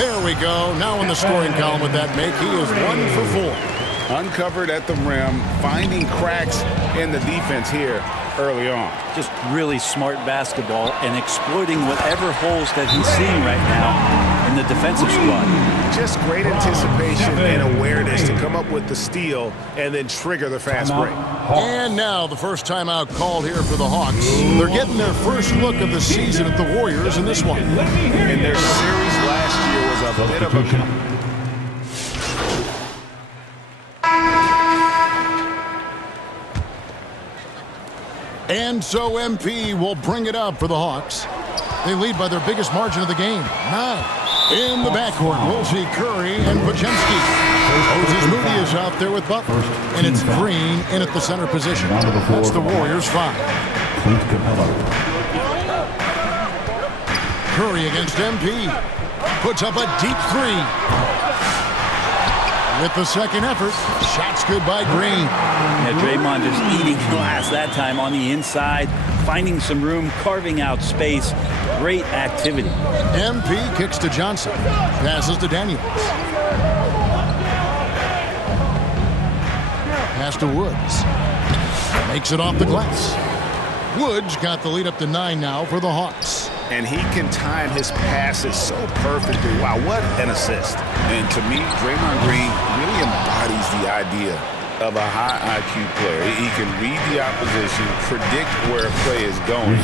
There we go. Now in the scoring column with that make, he is 1 for 4. Uncovered at the rim, finding cracks in the defense here early on. Just really smart basketball and exploiting whatever holes that he's seeing right now in the defensive squad. Just great anticipation and awareness to come up with the steal and then trigger the fast break. And now the first timeout called here for the Hawks. They're getting their first look of the season at the Warriors in this one. And their series last year was a bit of a... And so MP will bring it up for the Hawks. They lead by their biggest margin of the game, 9. In the backcourt, we'll see Curry and Podziemski. Moses Moody is out there with Butler. And it's Green in at the center position. That's the Warriors' 5. Curry against MP. Puts up a deep 3. With the second effort, shots good by Green. Yeah, Draymond just eating glass that time on the inside, finding some room, carving out space. Great activity. MP kicks to Johnson. Passes to Daniels. Pass to Woods. Makes it off the glass. Woods got the lead up to 9 now for the Hawks. And he can time his passes so perfectly. Wow, what an assist. And to me, Draymond Green really embodies the idea of a high IQ player. He can read the opposition, predict where a play is going,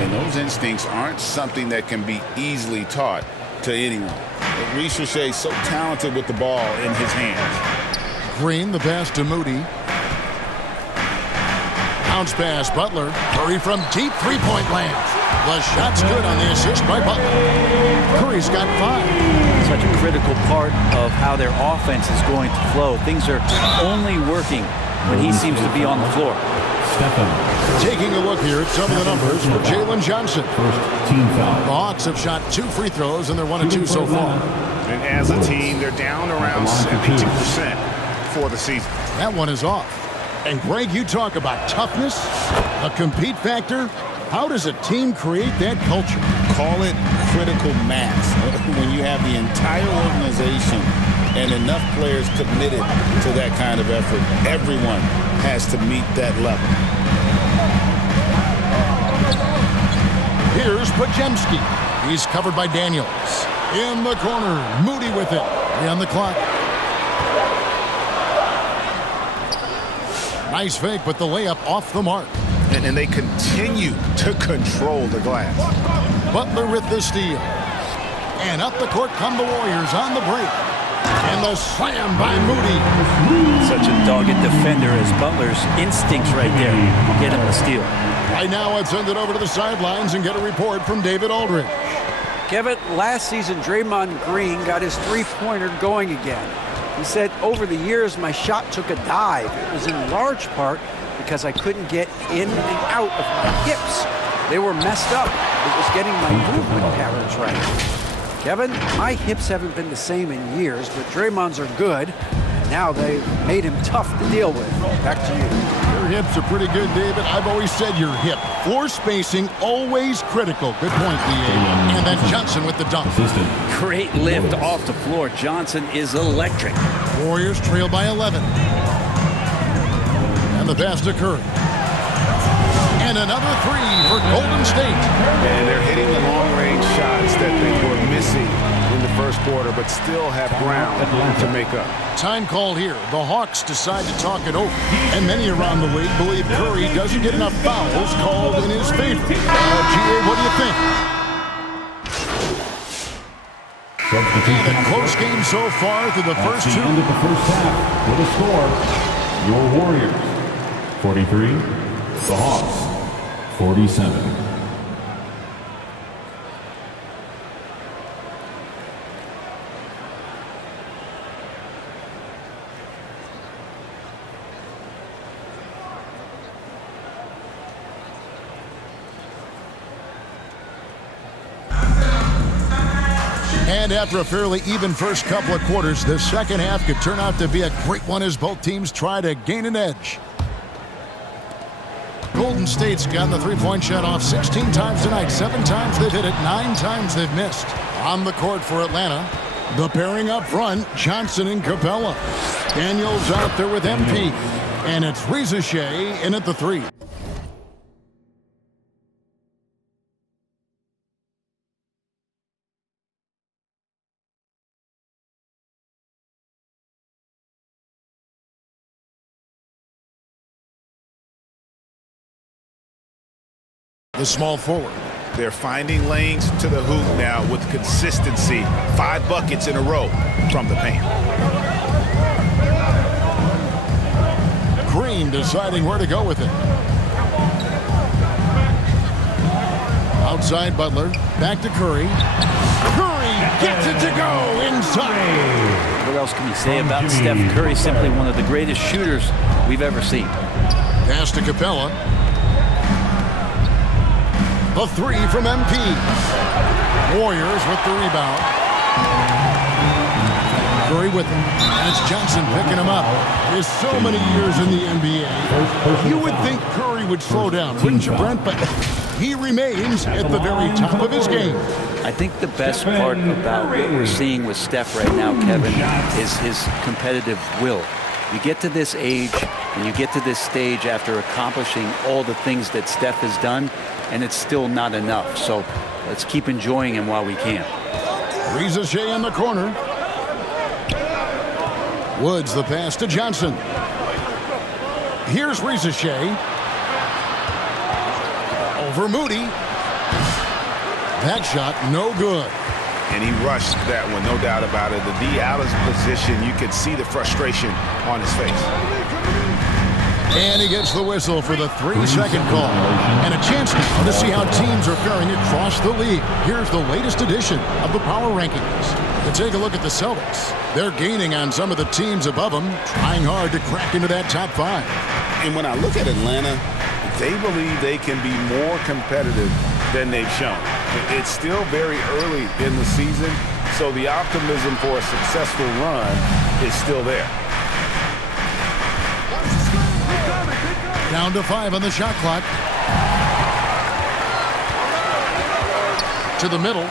and those instincts aren't something that can be easily taught to anyone. But Reece Shea so talented with the ball in his hands. Green, the pass to Moody. Bounce pass, Butler. Curry from deep three-point land. The shot's good on the assist by Butler. Curry's got 5. Such a critical part of how their offense is going to flow. Things are only working when he seems to be on the floor. Taking a look here at some of the numbers for Jalen Johnson. First team foul. The Hawks have shot 2 free throws, and they're 1 of 2 so far. And as a team, they're down around 72% for the season. That one is off. And Greg, you talk about toughness, a compete factor. How does a team create that culture? Call it critical mass. When you have the entire organization and enough players committed to that kind of effort, everyone has to meet that level. Here's Podziemski. He's covered by Daniels. In the corner, Moody with it. 3 on the clock. Nice fake, but the layup off the mark. And they continue to control the glass. Butler with the steal. And up the court come the Warriors on the break. And the slam by Moody. Such a dogged defender as Butler's instincts right there get him the steal. Right now, I'd send it over to the sidelines and get a report from David Aldridge. Kevin, last season, Draymond Green got his three-pointer going again. He said, over the years, my shot took a dive. It was in large part because I couldn't get in and out of my hips. They were messed up. It was getting my movement patterns right. Kevin, my hips haven't been the same in years, but Draymond's are good. And now they've made him tough to deal with. Back to you. Your hips are pretty good, David. I've always said your hip. Floor spacing, always critical. Good point, D.A. And then Johnson with the dunk. Great lift off the floor. Johnson is electric. Warriors trail by 11. And the pass to Curry. And another 3 for Golden State. And they're hitting the long-range shots that they were missing in the first quarter, but still have ground to make up. Time called here. The Hawks decide to talk it over. And many around the league believe Curry doesn't get enough fouls called in his favor. G.A., what do you think? And a close game so far through the first 2. End of the first half with a score. Your Warriors 43, the Hawks 47. And after a fairly even first couple of quarters, the second half could turn out to be a great one as both teams try to gain an edge. Golden State's gotten the three-point shot off 16 times tonight. 7 times they've hit it, 9 times they've missed. On the court for Atlanta, The pairing up front, Johnson and Capella. Daniels out there with MP. And it's Reza Shea in at the 3. The small forward. They're finding lanes to the hoop now with consistency. 5 buckets in a row from the paint. Green deciding where to go with it. Outside Butler. Back to Curry. Curry gets it to go inside. What else can you say about Steph Curry? Simply one of the greatest shooters we've ever seen. Pass to Capella. A 3 from MP. Warriors with the rebound. Curry with him. And it's Johnson picking him up. There's so many years in the NBA. You would think Curry would slow down, wouldn't you, Brent? But he remains at the very top of his game. I think the best part about what we're seeing with Steph right now, Kevin, is his competitive will. You get to this age and you get to this stage after accomplishing all the things that Steph has done, and it's still not enough. So let's keep enjoying him while we can. Reza Shea in the corner. Woods the pass to Johnson. Here's Reza Shea. Over Moody. That shot no good. And he rushed that one, no doubt about it. The D out of position, you could see the frustration on his face. And he gets the whistle for the 3-second call. And a chance now to see how teams are faring across the league. Here's the latest edition of the Power Rankings. To take a look at the Celtics. They're gaining on some of the teams above them, trying hard to crack into that top 5. And when I look at Atlanta, they believe they can be more competitive than they've shown. It's still very early in the season, so the optimism for a successful run is still there. Down to 5 on the shot clock. To the middle.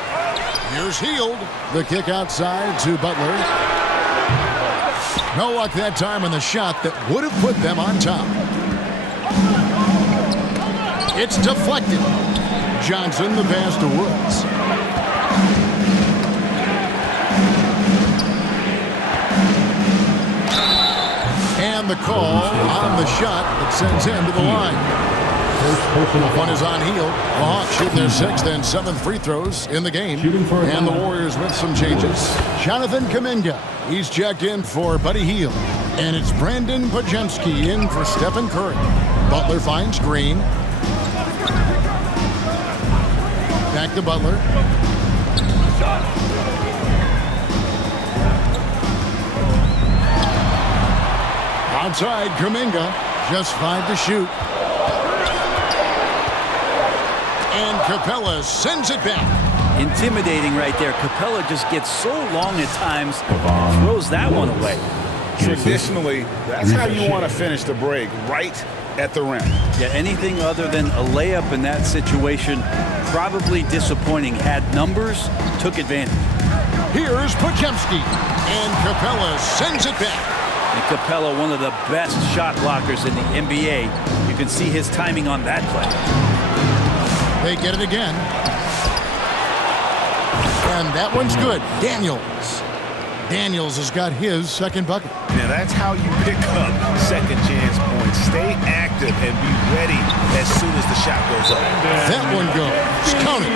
Here's Hield. The kick outside to Butler. No luck that time on the shot that would have put them on top. It's deflected. Johnson the pass to Woods. And the call on the shot that sends him to the line. One is on Hield. The Hawks shoot their 6th and 7th free throws in the game. And the Warriors with some changes. Jonathan Kuminga. He's checked in for Buddy Hield. And it's Brandon Podziemski in for Stephen Curry. Butler finds Green. Back to Butler. Outside Kuminga. Just 5 to shoot. And Capella sends it back. Intimidating right there. Capella just gets so long at times, throws that one away. Traditionally, that's how you want to finish the break, right at the rim. Yeah, anything other than a layup in that situation, probably disappointing. Had numbers, took advantage. Here's Podziemski. And Capella sends it back. And Capella, one of the best shot blockers in the NBA. You can see his timing on that play. They get it again. And that one's good. Daniels has got his 2nd bucket. Now that's how you pick up second chance points. Stay active and be ready as soon as the shot goes up. That one goes. Count it.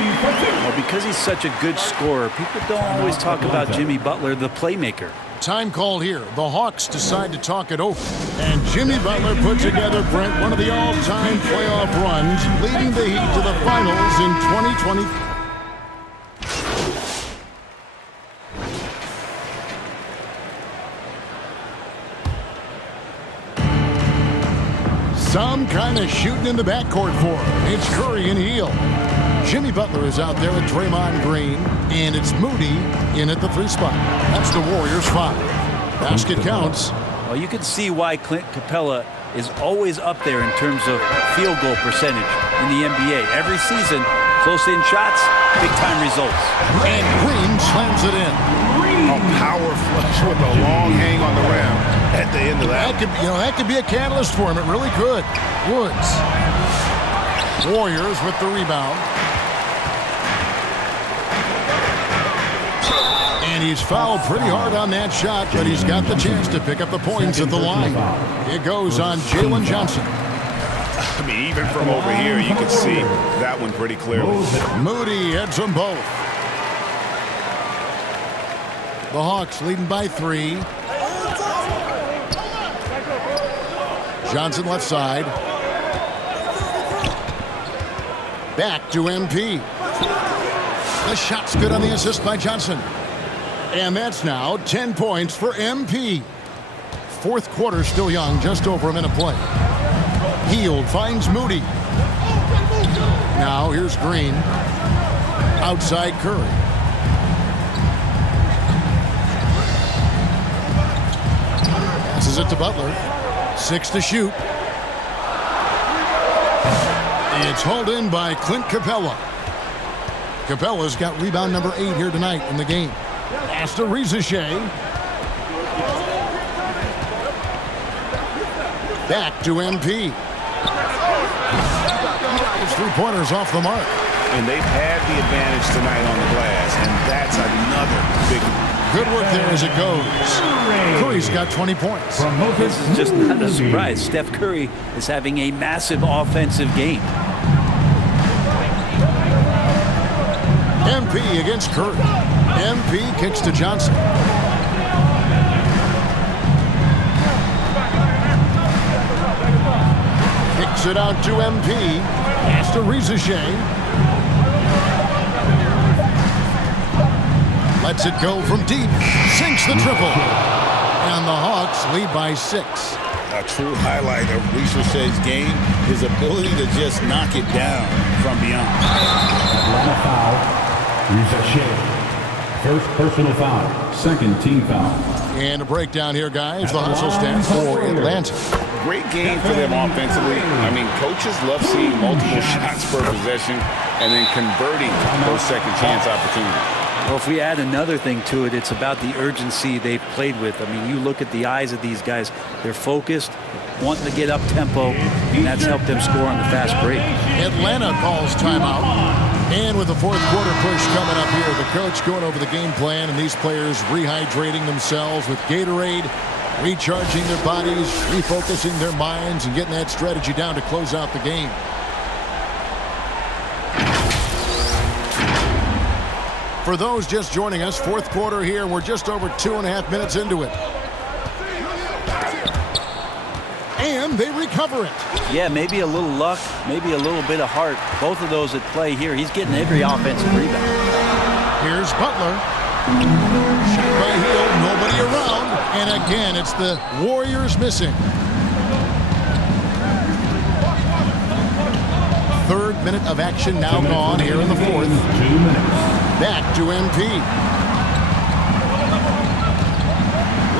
Well, because he's such a good scorer, people don't always talk about Jimmy Butler, the playmaker. Time called here. The Hawks decide to talk it over. And Jimmy Butler put together, Brent, one of the all-time playoff runs, leading the Heat to the finals in 2020. Some kind of shooting in the backcourt for him. It's Curry and Hield. Jimmy Butler is out there with Draymond Green, and it's Moody in at the 3 spot. That's the Warriors 5. Basket counts. Well, you can see why Clint Capella is always up there in terms of field goal percentage in the NBA. Every season, close-in shots, big-time results. And Green slams it in. Oh, Woods with a long hang on the rim at the end of that. That could be a catalyst for him. It really could. Woods. Warriors with the rebound. And he's fouled pretty hard on that shot, but he's got the chance to pick up the points at the line. It goes on Jalen Johnson. I mean, even from over here, you can see that one pretty clearly. Moody heads them both. The Hawks leading by 3. Johnson left side. Back to MP. The shot's good on the assist by Johnson. And that's now 10 points for MP. Fourth quarter still young, just over a minute play. Hield finds Moody. Now here's Green. Outside Curry. Passes it to Butler. 6 to shoot. It's hauled in by Clint Capella. Capella's got rebound number 8 here tonight in the game. Pass to Rizachet. Back to MP. His three-pointers off the mark. And they've had the advantage tonight on the glass, and that's another big one. Good work there as it goes. Curry's got 20 points. This is just not a surprise. Steph Curry is having a massive offensive game. MP against Curry. MP kicks to Johnson. Kicks it out to MP. Pass to Rizachet. Lets it go from deep. Sinks the triple. And the Hawks lead by 6. A true highlight of Richard's game, his ability to just knock it down from beyond. Atlanta foul. Rizachet. First personal foul. Second team foul. And a breakdown here, guys. The hustle stats for Atlanta. Great game for them offensively. I mean, coaches love seeing multiple shots per possession and then converting those second chance opportunities. Well, if we add another thing to it, it's about the urgency they've played with. I mean, you look at the eyes of these guys. They're focused, wanting to get up tempo, and that's helped them score on the fast break. Atlanta calls timeout. And with the fourth quarter push coming up here, the coach going over the game plan, and these players rehydrating themselves with Gatorade, recharging their bodies, refocusing their minds, and getting that strategy down to close out the game. For those just joining us, fourth quarter here, we're just over 2.5 minutes into it. And they recover it. Yeah, maybe a little luck, maybe a little bit of heart. Both of those at play here. He's getting every offensive rebound. Here's Butler. Shot by Hill, nobody around. And again, it's the Warriors missing. Third minute of action now gone here in the fourth. 2 minutes. Back to MP.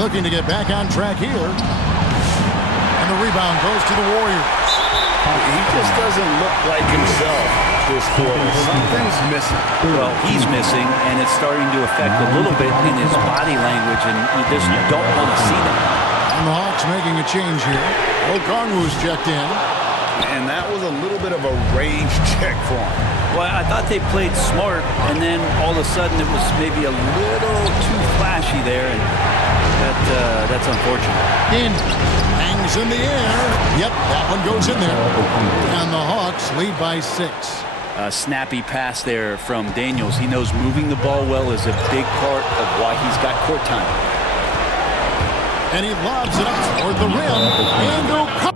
Looking to get back on track here. And the rebound goes to the Warriors. He just doesn't look like himself this quarter. Something's missing. Well, he's missing, and it's starting to affect a little bit in his body language, and you just don't want to see that. And the Hawks making a change here. Okongwu's checked in. And that was a little bit of a range check for him. Well, I thought they played smart, and then all of a sudden it was maybe a little too flashy there, and that's unfortunate. In. Hangs in the air. Yep, that one goes in there. And the Hawks lead by 6. A snappy pass there from Daniels. He knows moving the ball well is a big part of why he's got court time. And he lobs it up toward the rim. And Okongwu.